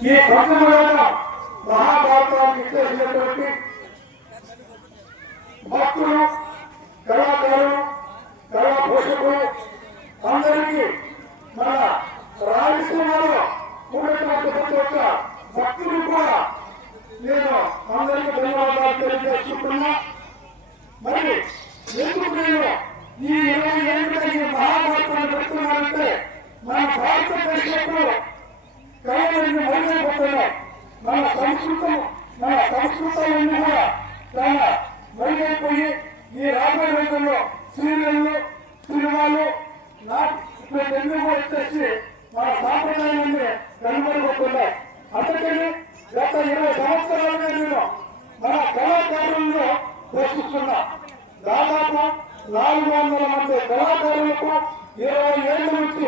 ఈ ప్రజల మహాభారతాన్ని ఇచ్చేసినటువంటి భక్తులు కళాకారులు కళా పోషకులు అందరికీ మన రాయలసీమలో ఉన్నటువంటి ప్రతి ఒక్క భక్తులు కూడా నేను అందరికీ ధన్యవాదాలు తెలియజేసుకుంటున్నా. మరి ఎందుకు నేను ఈ ఇరవై ఏళ్ళ మహాభారతాన్ని పెడుతున్నానంటే మన భారతదేశంలో కళలన్నీ మైలైపోతున్నాయి మన సంస్కృతం మన సంస్కృతాలన్నీ కూడా చాలా మైలైపోయి ఈ రాబోయే రోజుల్లో సీరియళ్ళు సినిమాలు నాటకాలు కూడా వచ్చేసి మన సాంప్రదాయాన్ని కనుగొనబోతున్నాయి అందుకని గత ఇరవై సంవత్సరాలుగా నేను మన కళాకారులను పోషిస్తున్నా దాదాపు నాలుగు వందల మంది కళాకారులకు ఇరవై ఏళ్ళ నుంచి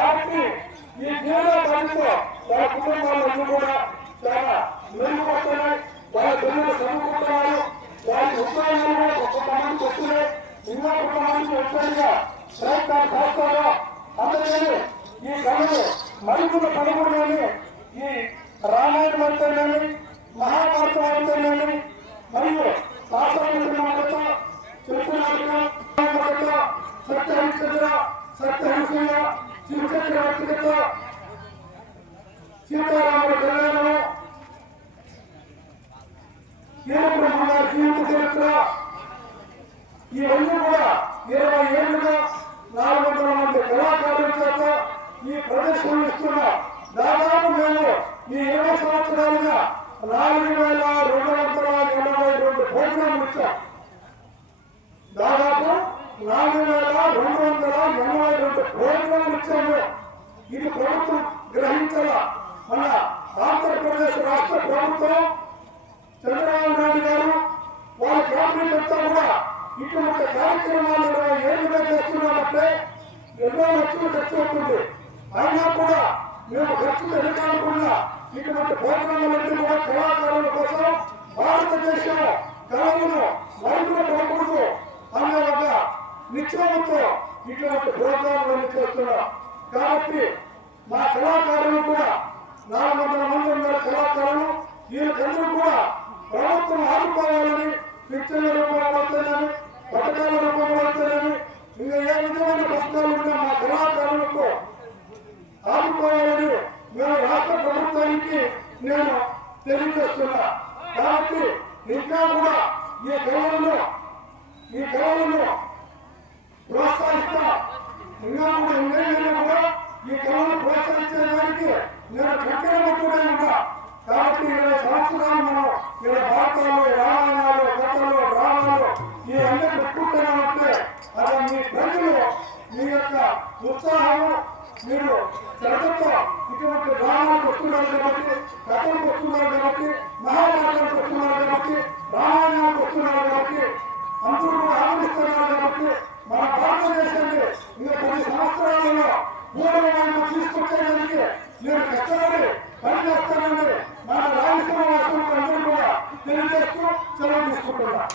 సాక్షి ఈ జీవన పనితో వాళ్ళ కుటుంబాలన్నీ కూడా చాలా మెరుగుపడుతున్నాయి వాళ్ళ పిల్లలు చదువుకుంటున్నారు. వారి ఉద్యోగాలు కూడా కొంతమందికి వస్తున్నాయి ఇంకా కొంతమందికి వచ్చారుగా ప్రయత్నాలు చేస్తారో అందుకని ఈ కళలు మరుగున పదమూడులోని ఈ రామాయణం అయితేనేమి మహాభారతం అయితేనేమి మరియు శాస్త్రములతో చెప్పునాటక సత్య హరిచంద్ర సత్య హరిశయ్య శివచక్రవర్తితో సీతారాముల కళ్యాణము వీరబ్రహ్మ జీవిత చరిత్ర ఇవన్నీ కూడా ఇరవై ఏళ్ళుగా నాలుగు వందల మంది కళాకారుల చేత ఈ ప్రదర్శన ఇస్తున్న దాదాపు మేము ఈ ఇరవై సంవత్సరాలుగా నాలుగు వేల రెండు వందల ఎనభై రెండు ప్రోగ్రాంలు ఇచ్చాం. దాదాపు నాలుగు వేల రెండు వందల ఎనభై రెండు ప్రోగ్రాంలు ఇచ్చాము. ఇది ప్రభుత్వం గ్రహించాల? మన ఆంధ్రప్రదేశ్ రాష్ట్ర ప్రభుత్వం చంద్రబాబు నాయుడు గారు వాళ్ళ క్యాబినెట్ అంతా కూడా ఇటువంటి కార్యక్రమాలు ఇరవై ఏళ్ళుగా చేస్తున్నామంటే ఎన్నో లక్షలు ఖర్చు అవుతుంది. అయినా కూడా మేము ఖర్చు పెరగాలనుకున్నా ఇటువంటి ప్రోగ్రాములన్నీ కూడా కళాకారుల కోసం భారతదేశం కళలను మరింత నిత్యముతో ఇటువంటి ప్రోగ్రాములన్నీ చేస్తున్నాం కాబట్టి మా కళాకారులు కూడా నాలుగు వందల మంది ఉన్న కళాకారులు. వీళ్ళకందరూ కూడా ప్రభుత్వం ఆదుకోవాలని పిక్చర్ల రూపంలో వస్తేనేమి పథకాల రూపంలో వస్తేనేమి ఇంకా ఏ విధమైన పథకాలు ఉన్నా మా కళాకారులకు ఆదుకోవాలని మేము రాష్ట్ర ప్రభుత్వానికి నేను తెలియజేస్తున్నా. కాబట్టి ఇంకా కూడా ఈ కళలను ఈ కళలను ప్రోత్సహిస్తా. ఇంకా కూడా ఇంకేమైనా కూడా ఈ కళను ప్రోత్సహించడానికి నేను కట్టడమట్టుడే ఉన్నా. కాబట్టి ఇరవై సంవత్సరాలు మనం ఇలా భారతాలు రామాయణాలు కథలు డ్రామాలు ఇవన్నీ పెట్టుకుంటున్నామంటే అది మీ ప్రజలు మీ యొక్క ఉత్సాహము మీరు శ్రద్ధతో ఇటువంటి వస్తున్నారు కాబట్టి వస్తున్నారు కాబట్టి కష్టపడి పనిచేస్తానని మన రాజకీయ వాసులు అందరూ కూడా తెలియజేస్తూ సెలవు తీసుకుంటున్నాం.